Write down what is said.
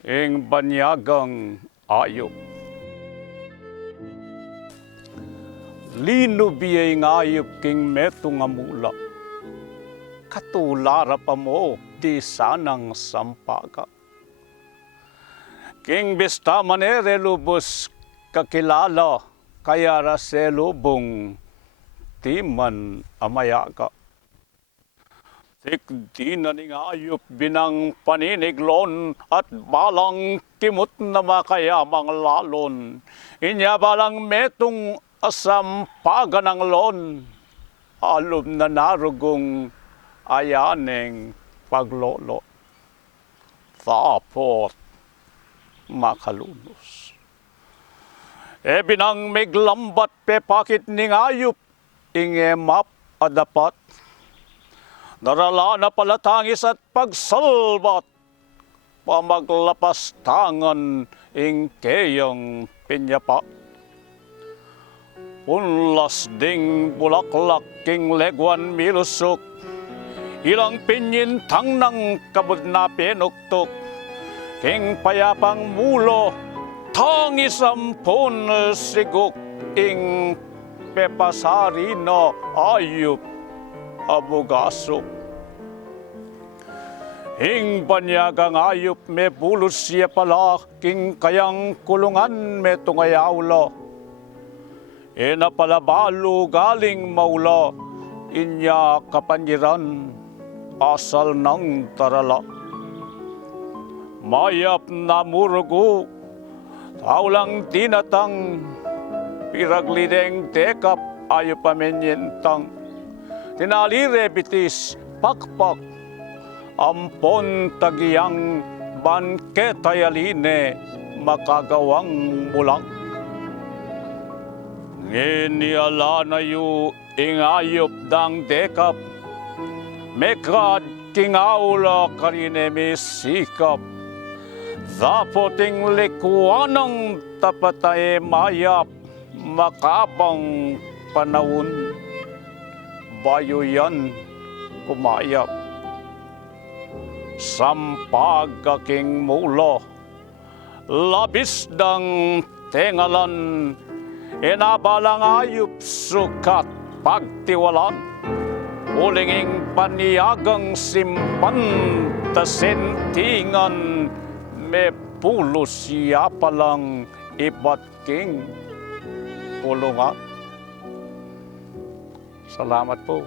ing banyagang ayop. Lino biyay ngayop king meto nga mula, katulara pa mo di sanang sampaga. King bista manere lubos kakilala, kaya raselubong timan amayaga. Tikdi na ning ayop binang paniniglon at balang kimot na makayamang lalon. Inya balang metong asampaga ng lon. Alom na narugong ayaneng paglolo. Tapos makalunos. E binang meglambat pepakit ning ayop ingemap adapat. Narala na palatangis at pagsalbat, pamaglapas tangan ing keyang pinyapa. Punlas ding bulaklak king legwan milusok, ilang pinyintang ng kabud na pinuktok, king payapang mulo, tangis ampun sigok ing pepasari na ayup abugasok. Ing banyagang ayup me bulos siya pala, king kayang kulungan me tungayawla. E napalabalo galing maula, inya kapanyiran asal ng tarala. Mayap na murugo, taulang tinatang, piraglideng tekap ayo pamenyentang. Tinalire bitis pakpak, ampon tagiyang banketayaline makagawang mulang. Nginiala na yu ingayop dang dekap, mekad kingaula karine misikap. Dapoting likuanang tapatae mayap, makabang panahon. Bayo yan kumayap. Sampag aking mulo, labis dang tengalan, inabalang ayup sukat pagtiwalan. Ulinging paniyagang simpan tasentingan, me pulo siya palang ibat king pulungan. Salamat po.